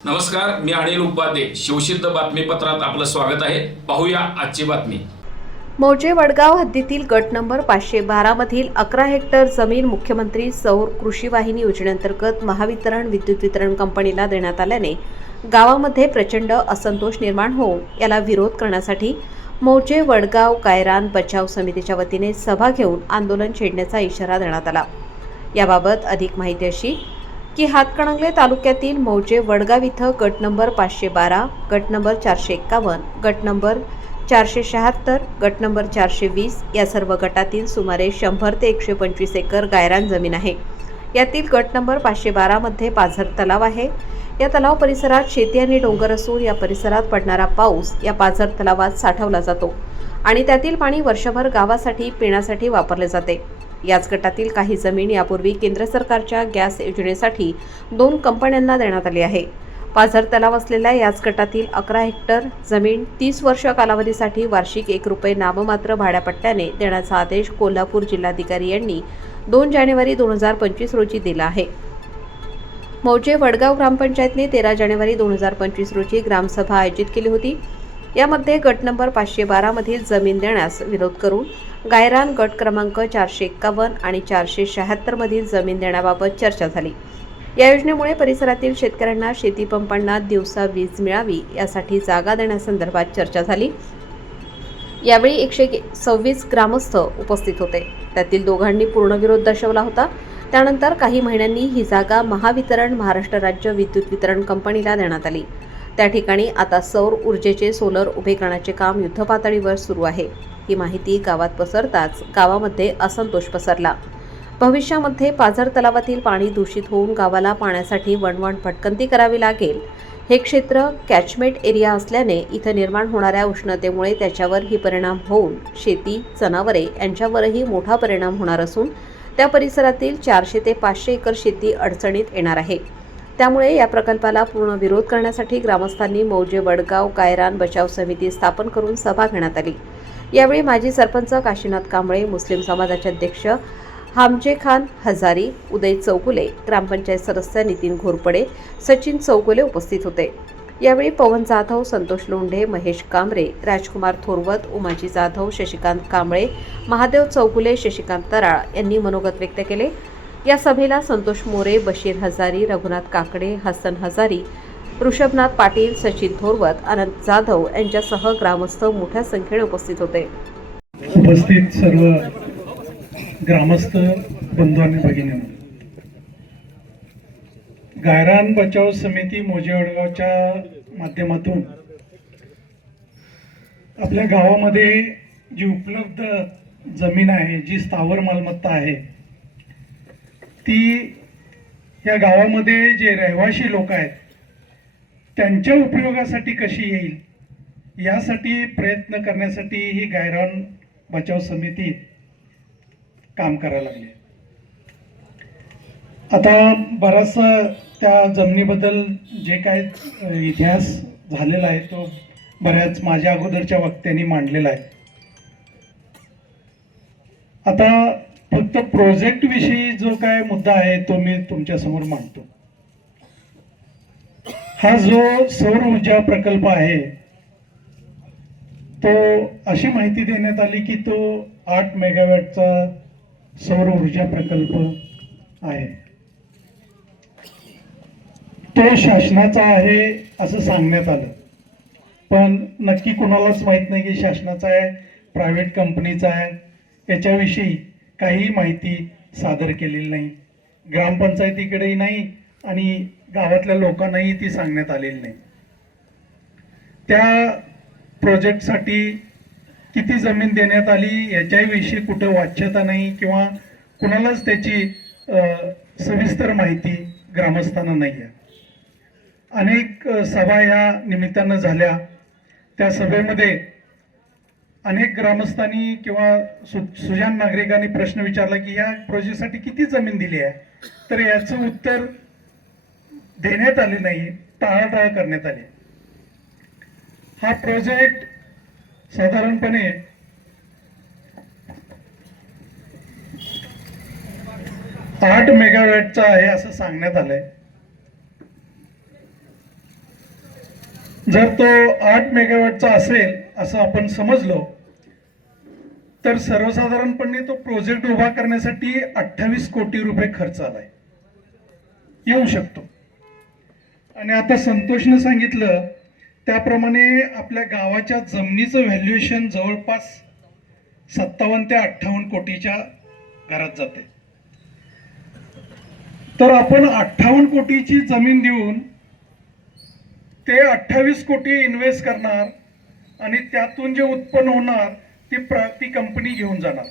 नमस्कार, मी अनिल उपाध्ये. शिवसिद्ध बातमीपत्रात आपलं स्वागत आहे. पाहूया आजची बातमी. मौजे वडगाव हद्दीतील गट नंबर 512 मधील 11 हेक्टर जमीन मुख्यमंत्री सौर कृषी वाहिनी योजनेअंतर्गत महावितरण विद्युत वितरण कंपनीला देण्यात आल्याने गावामध्ये प्रचंड असंतोष निर्माण होऊन याला विरोध करण्यासाठी मौजे वडगाव गायरान बचाव समितीच्या वतीने सभा घेऊन आंदोलन छेडण्याचा इशारा देण्यात आला. याबाबत अधिक माहिती अशी की हातकणंगले तालुक्यातील मौजे वडगाव इथं गट नंबर 512, गट नंबर 451, गट नंबर 476, गट नंबर 420 या सर्व गटातील सुमारे 100 ते 125 एकर गायरान जमीन आहे. यातील गट नंबर 512 मध्ये पाझर तलाव आहे. या तलाव परिसरात शेती आणि डोंगर असून या परिसरात पडणारा पाऊस या पाझर तलावात साठवला जातो आणि त्यातील पाणी वर्षभर गावासाठी पिण्यासाठी वापरले जाते. याच गटातील काही जमीन यापूर्वी केंद्र सरकारच्या गॅस योजनेसाठी 2 कंपन्यांना देण्यात आली आहे. पाझर तलाव असलेल्या याच गटातील 11 हेक्टर जमीन 30 वर्ष कालावधीसाठी वार्षिक ₹1 नाममात्र भाड्यापट्ट्याने देण्याचा आदेश कोल्हापूर जिल्हाधिकारी यांनी 2 जानेवारी 2025 रोजी दिला आहे. मौजे वडगाव ग्रामपंचायतने 13 जानेवारी 2025 रोजी ग्रामसभा आयोजित केली होती. यामध्ये गट नंबर 512 मधील जमीन देण्यास विरोध करून गायरान गट क्रमांक 451 आणि 476 मधील जमीन देण्याबाबत चर्चा झाली. या योजनेमुळे परिसरातील शेतकऱ्यांना शेतीपंपांना दिवसा वीज मिळावी यासाठी जागा देण्यासंदर्भात चर्चा झाली. यावेळी 126 ग्रामस्थ उपस्थित होते. त्यातील दोघांनी पूर्ण विरोध दर्शवला होता. त्यानंतर काही महिन्यांनी ही जागा महावितरण महाराष्ट्र राज्य विद्युत वितरण कंपनीला देण्यात आली. त्या ठिकाणी आता सौर ऊर्जेचे सोलर उभे करण्याचे काम युद्धपातळीवर सुरू आहे. ही माहिती गावात पसरताच गावामध्ये असंतोष पसरला. भविष्यामध्ये पाझर तलावातील पाणी दूषित होऊन गावाला पाण्यासाठी वणवण भटकंती करावी लागेल. हे क्षेत्र कॅचमेंट एरिया असल्याने इथं निर्माण होणाऱ्या उष्णतेमुळे त्याच्यावरही परिणाम होऊन शेती, जनावरे यांच्यावरही मोठा परिणाम होणार असून त्या परिसरातील 400 ते 500 एकर शेती अडचणीत येणार आहे. त्यामुळे या प्रकल्पाला पूर्ण विरोध करण्यासाठी ग्रामस्थांनी मौजे वडगाव गायरान बचाव समिती स्थापन करून सभा घेण्यात आली. यावेळी माजी सरपंच काशीनाथ कांबळे, मुस्लिम समाजाचे अध्यक्ष हामजे खान हजारी, उदय चौगुले, ग्रामपंचायत सदस्य नितीन घोरपडे, सचिन चौगुले उपस्थित होते. यावेळी पवन जाधव, संतोष लोंढे, महेश कांबरे, राजकुमार थोरवत, उमाजी जाधव, शशिकांत कांबळे, महादेव चौगुले, शशिकांत तराळ यांनी मनोगत व्यक्त केले. या सभेला संतोष मोरे, बशीर हजारी, रघुनाथ काकडे, हसन हजारी, ऋषभनाथ पाटील, सचिन थोरवत, अनंत जाधव यांच्यासह ग्रामस्थ मोठ्या संख्येने उपस्थित होते. उपस्थित सर्व ग्रामस्थ बंधू आणि भगिनी, गायरान बचाव समिती मौजे वडगावच्या माध्यमातून आपल्या गावामध्ये जी उपलब्ध जमीन आहे, जी स्थावर मालमत्ता आहे, ती या गावामध्ये जे रहिवासी लोक आहेत त्यांच्या उपयोगासाठी कशी येईल यासाठी प्रयत्न करण्यासाठी ही गायरान बचाव समिती काम करायला लागली. आता बराचसा त्या जमिनीबद्दल जे काय इतिहास झालेला आहे तो बऱ्याच माझ्या अगोदरच्या वक्त्यांनी मांडलेला आहे. आता फक्त प्रोजेक्ट विषयी जो काय मुद्दा आहे तो मी तुमच्या समोर मांडतो. हा जो सौर ऊर्जा प्रकल्प आहे तो अशी माहिती देण्यात आली की तो 8 मेगावॅटचा सौर ऊर्जा प्रकल्प आहे. तो शासनाचा आहे असं सांगण्यात आलं, पण नक्की कुणालाच माहित नाही की शासनाचा आहे प्रायव्हेट कंपनीचा आहे याच्याविषयी काही माहिती सादर केलेली नाही. ग्रामपंचायतीकडेही नाही आणि गावातल्या लोकांनाही ती सांगण्यात आलेली नाही. त्या प्रोजेक्टसाठी किती जमीन देण्यात आली याच्याविषयी कुठं वाच्यता नाही किंवा कुणालाच त्याची सविस्तर माहिती ग्रामस्थांना नाही आहे. अनेक सभा या निमित्तानं झाल्या. त्या सभेमध्ये अनेक ग्रामस्थांनी किंवा सुजाण नागरिकांनी प्रश्न विचारला की या प्रोजेक्टसाठी किती जमीन दिली आहे, तर याचं उत्तर देण्यात आले नाही, टाळाटाळ करण्यात आली. हा प्रोजेक्ट साधारणपणे 8 मेगावॅटचा आहे असं सांगण्यात आलंय. जर तो 8 मेगावॅटचा असेल असं आपण समजलो तर सर्वसाधारणपणे तो प्रोजेक्ट उभा करण्यासाठी 28 कोटी रुपये खर्च आलाय, येऊ शकतो. आणि आता संतोषनं सांगितलं त्याप्रमाणे आपल्या गावाच्या जमिनीचं व्हॅल्युएशन जवळपास 57 ते 58 कोटीच्या घरात जाते. तर आपण 58 कोटीची जमीन देऊन ते 28 कोटी इन्व्हेस्ट करणार आणि त्यातून जे उत्पन्न होणार ती कंपनी घेऊन जाणार.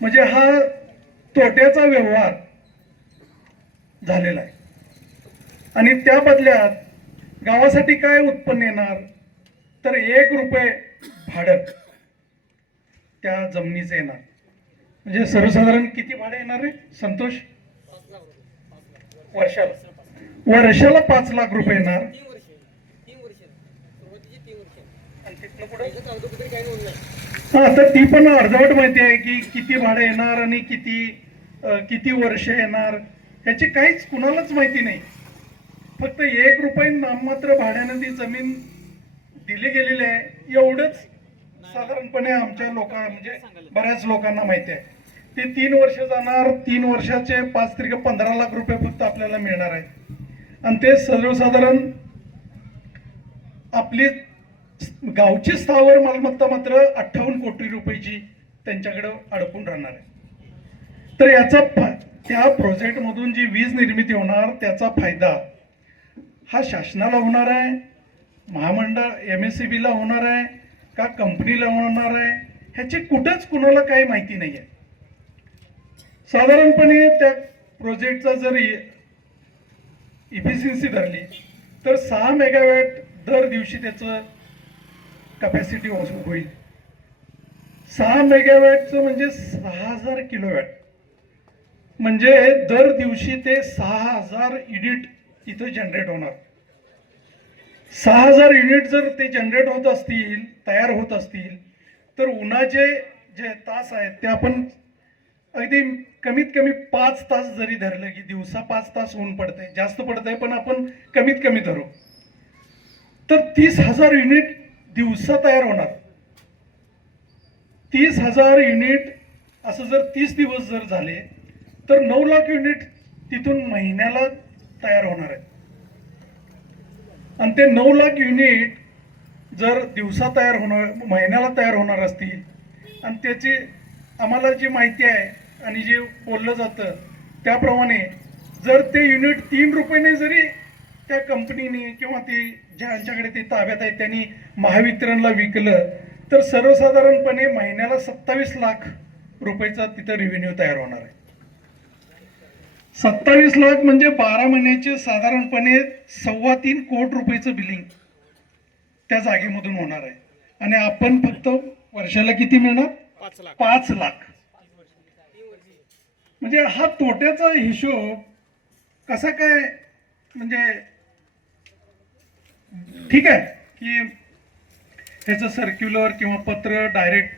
म्हणजे हा तोट्याचा व्यवहार झालेला आहे. आणि त्या बदल्यात गावासाठी काय उत्पन्न येणार तर 1 रुपये भाडं त्या जमिनीचं येणार. म्हणजे सर्वसाधारण किती भाडं येणार आहे संतोष? वर्षाला 5 लाख रुपये येणार. हा, तर ती पण अर्धवट माहिती आहे की किती भाडं येणार आणि किती वर्ष येणार ह्याची काहीच कुणालाच माहिती नाही. फक्त 1 रुपये नाममात्र भाड्यानं ती जमीन दिली गेलेली आहे एवढंच साधारणपणे आमच्या म्हणजे बऱ्याच लोकांना माहिती आहे. ते 3 वर्ष जाणार, 3 वर्षाचे 5 त्रिक 15 लाख रुपये फक्त आपल्याला मिळणार आहे. आणि ते सर्वसाधारण आपली गावची स्थावर मालमत्ता मात्र 58 कोटी रुपयाची त्यांच्याकडे अडकून राहणार आहे. तर याचा त्या प्रोजेक्टमधून जी वीज निर्मिती होणार त्याचा फायदा हा शासनाला होणार आहे, महामंडळ MSEB ला होणार आहे का कंपनीला होणार आहे ह्याची कुठंच कुणाला काही माहिती नाही आहे. साधारणपणे त्या प्रोजेक्टचा जर इफिशियन्सी धरली तर 6 मेगावॅट दर दिवशी त्याचं कॅपॅसिटी होईल. 6 मेगावॅटचं म्हणजे 6000 किलोवॅट, म्हणजे दर दिवशी ते 6000 युनिट इथं जनरेट होणार. 6000 युनिट जर ते जनरेट होत असतील, तयार होत असतील, तर उन्हाचे जे तास आहेत ते आपण अगदी कमीत कमी 5 तास जरी धरलं की दिवसा 5 तास ऊन पडतंय, जास्त पडतंय पण आपण कमीत कमी धरू तर 30,000 युनिट दिवसा तयार होणार. 30,000 युनिट असं जर 30 दिवस जर झाले तर 9 लाख युनिट तिथून महिन्याला तयार होणार आहे. आणि ते 9 लाख युनिट जर दिवसा तयार होणार, महिन्याला तयार होणार असतील आणि त्याची आम्हाला जी माहिती आहे आणि जे बोललं जातं त्याप्रमाणे जर ते युनिट 3 रुपयाने जरी त्या कंपनीने किंवा ती ज्यांच्याकडे ते ताब्यात आहे त्यांनी महावितरणला विकलं तर सर्वसाधारणपणे महिन्याला 27 लाख रुपयाचा तिथं रेव्हेन्यू तयार होणार आहे. 27 लाख म्हणजे 12 महिन्याचे साधारणपणे 3.25 कोटी रुपयाचं बिलिंग त्या जागेमधून होणार आहे. आणि आपण फक्त वर्षाला किती मिळणार? 5 लाख. म्हणजे हा तोट्याचा हिशोब कसा काय, म्हणजे ठीक आहे की ह्याचं सर्क्युलर किंवा पत्र डायरेक्ट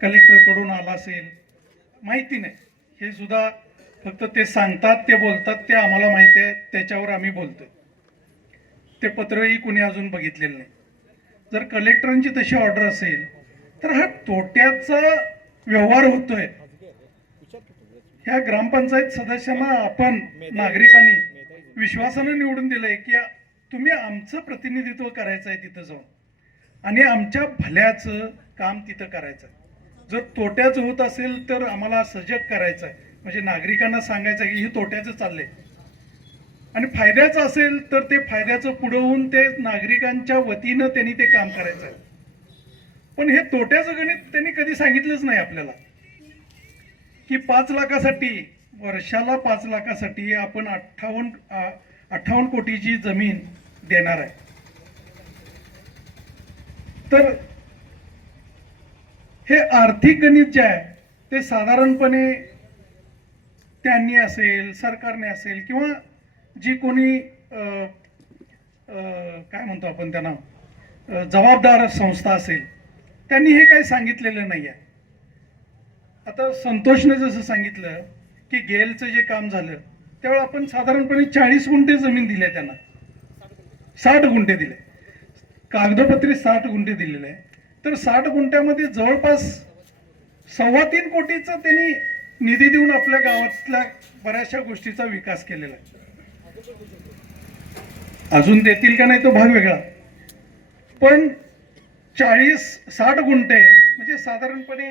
कलेक्टरकडून आला असेल, माहिती नाही. हे सुद्धा फक्त ते सांगतात, ते बोलतात, ते आम्हाला माहिती आहे, त्याच्यावर आम्ही बोलतोय. ते पत्रही कुणी अजून बघितलेलं नाही. जर कलेक्टरांची तशी ऑर्डर असेल तर हा तोट्याचा व्यवहार होतोय. ह्या ग्रामपंचायत सदस्यांना आपण नागरिकांनी विश्वासानं निवडून दिलंय की तुम्ही आमचं प्रतिनिधित्व करायचं आहे तिथं जाऊन आणि आमच्या भल्याचं काम तिथं करायचं आहे. जर तोट्याचं होत असेल तर आम्हाला सजग करायचं आहे, म्हणजे नागरिकांना सांगायचं की हे तोट्याचं चाललंय. आणि फायद्याचं असेल तर ते फायद्याचं पुढं होऊन ते नागरिकांच्या वतीनं त्यांनी ते काम करायचं आहे. पण हे तोट्याचं गणित त्यांनी कधी सांगितलंच नाही आपल्याला की 5 लाखासाठी वर्षाला 5 लाखासाठी आपण 58 कोटीची जमीन देणार आहे. तर हे आर्थिक गणित जे आहे ते साधारणपणे त्यांनी असेल, सरकारने असेल किंवा जी कोणी काय म्हणतो आपण त्यांना जबाबदार संस्था असेल त्यांनी हे काही सांगितलेलं नाही आहे. आता संतोषने जसं सांगितलं की गेलचं जे काम झालं त्यावेळी आपण साधारणपणे 40 गुंठे जमीन दिली त्यांना, 60 गुंठे दिले, कागदोपत्री 60 गुंठे दिलेले आहे. तर 60 गुंठ्यामध्ये जवळपास 3.25 कोटीचा त्यांनी निधी देऊन आपल्या गावातल्या बऱ्याचशा गोष्टीचा विकास केलेला आहे. अजून देतील का नाही तो भाग वेगळा, पण 60 गुंठे म्हणजे साधारणपणे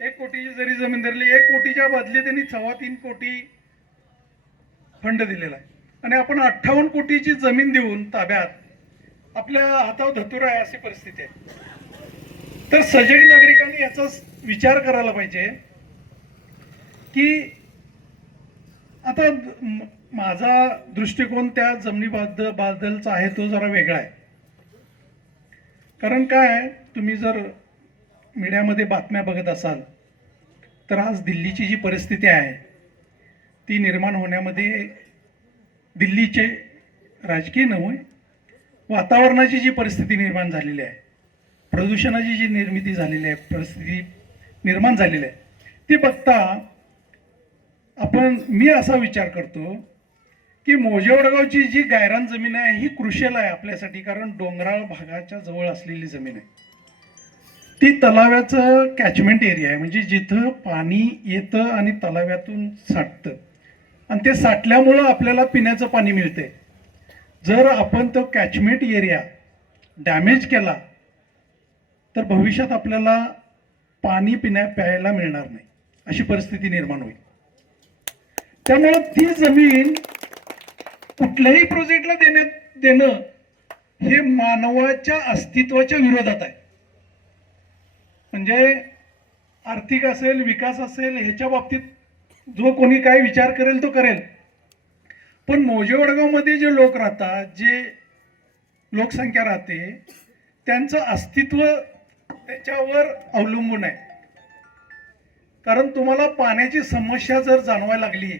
1 कोटीची जरी जमीन धरली, 1 कोटीच्या बदली त्यांनी 3.25 कोटी फंड दिलेला आहे. आणि आपण 58 कोटीची जमीन देऊन ताब्यात आपल्या हातावर धतुरा आहे अशी परिस्थिती आहे. तर सजग नागरिकांनी याचा विचार करायला पाहिजे की आता माझा दृष्टिकोन त्या जमिनीबद्दलचा आहे तो जरा वेगळा आहे. कारण काय, तुम्ही जर मीडियामध्ये बातम्या बघत असाल तर आज दिल्लीची जी परिस्थिती आहे ती निर्माण होण्यामध्ये दिल्लीचे राजकीय नव्हे, वातावरणाची जी परिस्थिती निर्माण झालेली आहे, प्रदूषणाची जी निर्मिती झालेली आहे, परिस्थिती निर्माण झालेली आहे, ती बघता मी असा विचार करतो की मोजेवडगावची जी गायरान जमीन आहे ही क्रुशियल आहे आपल्यासाठी. कारण डोंगराळ भागाच्या जवळ असलेली जमीन आहे, ती तलाव्याचं कॅचमेंट एरिया आहे, म्हणजे जिथं पाणी येतं आणि तलाव्यातून साठतं आणि ते साठल्यामुळं आपल्याला पिण्याचं पाणी मिळते. जर आपण तो कॅचमेंट एरिया डॅमेज केला तर भविष्यात आपल्याला पाणी प्यायला मिळणार नाही, अशी परिस्थिती निर्माण होईल. त्यामुळं ती जमीन कुठल्याही प्रोजेक्टला देणं हे मानवाच्या अस्तित्वाच्या विरोधात आहे. म्हणजे आर्थिक असेल, विकास असेल, ह्याच्या बाबतीत जो कोणी काय विचार करेल तो करेल, पण मोजेवडगावमध्ये जे लोक राहतात, जे लोकसंख्या राहते, त्यांचं अस्तित्व त्याच्यावर अवलंबून आहे. कारण तुम्हाला पाण्याची समस्या जर जाणवायला लागली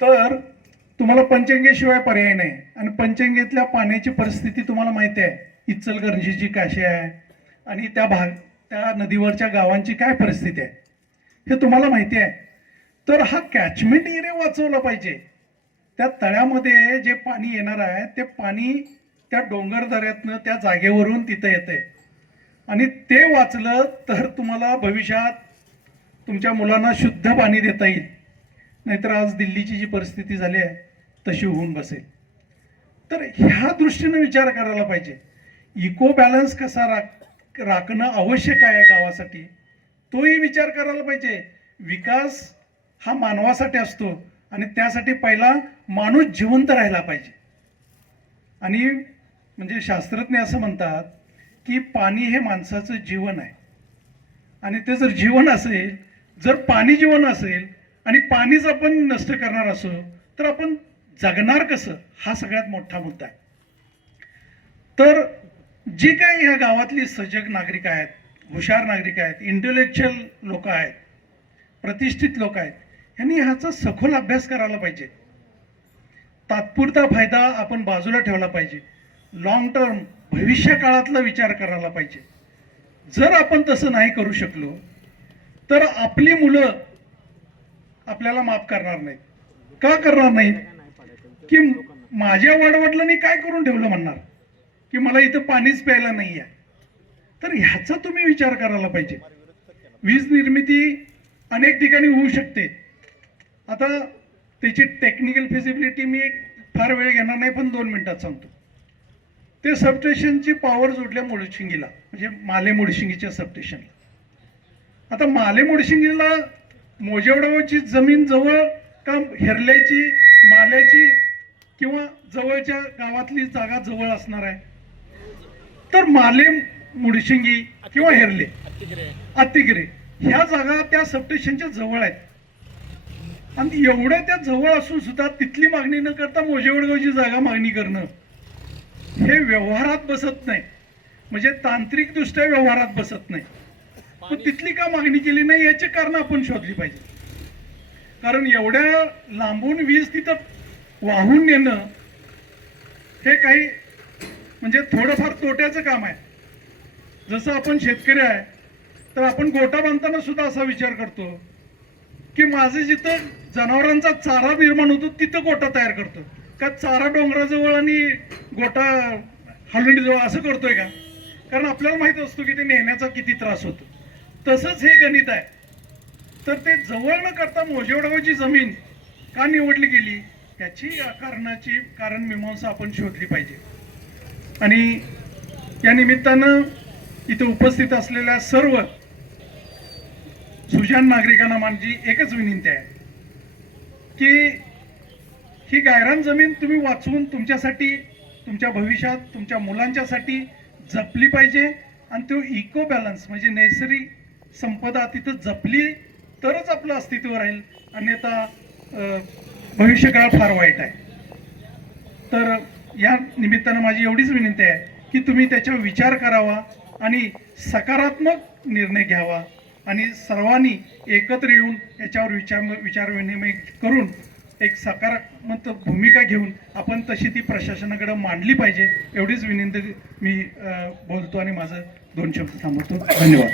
तर तुम्हाला पंचगंगेशिवाय पर्याय नाही. आणि पंचगंगेतल्या पाण्याची परिस्थिती तुम्हाला माहिती आहे, इचलकरंजीची कशी आहे आणि त्या नदीवरच्या गावांची काय परिस्थिती आहे हे तुम्हाला माहिती आहे. तर हा कॅचमेंट एरिया वाचवला पाहिजे. त्या तळ्यामध्ये जे पाणी येणार आहे ते पाणी त्या डोंगर दऱ्यातनं त्या जागेवरून तिथं येतंय आणि ते वाचलं तर तुम्हाला भविष्यात तुमच्या मुलांना शुद्ध पाणी देता येईल. नाहीतर आज दिल्लीची जी परिस्थिती झाली आहे तशी होऊन बसेल. तर ह्या दृष्टीने विचार करायला पाहिजे. इको बॅलन्स कसा राखणं आवश्यक आहे गावासाठी, तोही विचार करायला पाहिजे. विकास हा मानवासाठी असतो आणि त्यासाठी पहिला माणूस जिवंत राहायला पाहिजे. आणि म्हणजे शास्त्रज्ञ असं म्हणतात की पाणी हे माणसाचं जीवन आहे आणि ते जर जीवन असेल, जर पाणी जीवन असेल आणि पाणीच आपण नष्ट करणार असो तर आपण जगणार कसं, हा सगळ्यात मोठा मुद्दा आहे. तर जी काही ह्या गावातली सजग नागरिक आहेत, हुशार नागरिक आहेत, इंटेलेक्च्युअल लोक आहेत, प्रतिष्ठित लोक आहेत, यांनी ह्याचा सखोल अभ्यास करायला पाहिजे. तात्पुरता फायदा आपण बाजूला ठेवला पाहिजे. लॉंग टर्म भविष्य काळातला विचार करायला पाहिजे. जर आपण तसं नाही करू शकलो तर आपली मुलं आपल्याला माफ करणार नाहीत. का करणार नाहीत? की माझ्या वडवडिलांनी काय करून ठेवलं म्हणणार की मला इथं पाणीच प्यायला नाही आहे. तर ह्याचा तुम्ही विचार करायला पाहिजे. वीज निर्मिती अनेक ठिकाणी होऊ शकते. आता त्याची टेक्निकल फिजिबिलिटी मी फार वेळ घेणार नाही, पण 2 मिनिटात सांगतो. ते सबस्टेशनची पॉवर जोडल्या मुडशिंगीला, म्हणजे माले मुडशिंगीच्या सबस्टेशनला. आता माले मुडशिंगीला मोजेवडगावची जमीन जवळ का हेरल्याची, माल्याची किंवा जवळच्या गावातली जागा जवळ असणार आहे? तर माले मुडशिंगी किंवा हेरले, अत्तिगिरे ह्या जागा त्या सबस्टेशनच्या जवळ आहेत. आणि एवढ्या त्या जवळ असून सुद्धा तिथली मागणी न करता मोजेवडगावची जागा मागणी करणं हे व्यवहारात बसत नाही. म्हणजे तांत्रिक दृष्ट्या व्यवहारात बसत नाही. पण तिथली का मागणी केली नाही याची कारण आपण शोधली पाहिजे. कारण एवढ्या लांबून वीज तिथं वाहून नेणं हे काही म्हणजे थोडंफार तोट्याचं काम आहे. जसं आपण शेतकरी आहे, तर आपण गोठा बांधताना सुद्धा असा विचार करतो की माझे जिथं जनावरांचा चारा निर्माण होतो तिथं गोठा तयार करतो का चारा डोंगराजवळ आणि गोठा हलवणीजवळ असं करतोय का? कारण आपल्याला माहित असतो की ते नेण्याचा किती त्रास होतो. तसंच हे गणित आहे. तर ते जवळ न करता मोजेवडावची जमीन का निवडली गेली याची कारणाची कारण मीमांसा आपण शोधली पाहिजे. आणि या निमित्तानं इथे उपस्थित असलेल्या सर्व सुजाण नागरिकांना माझी एकच विनंती आहे की ही गायरान जमीन तुम्ही वाचवून तुमच्यासाठी, तुमच्या भविष्यात, तुमच्या मुलांच्यासाठी जपली पाहिजे. आणि तो इको बॅलन्स म्हणजे नैसर्गिक संपदा तिथं जपली तरच आपलं अस्तित्व राहील. अन्यथा भविष्यकाळ फार वाईट आहे. तर या निमित्तानं माझी एवढीच विनंती आहे की तुम्ही त्याच्यावर विचार करावा आणि सकारात्मक निर्णय घ्यावा आणि सर्वांनी एकत्र येऊन याच्यावर विचारविनिमय करून एक सकारात्मक भूमिका घेऊन आपण तशी ती प्रशासनाकडे मांडली पाहिजे. एवढीच विनंती मी बोलतो आणि माझं 2 शब्द थांबवतो. धन्यवाद.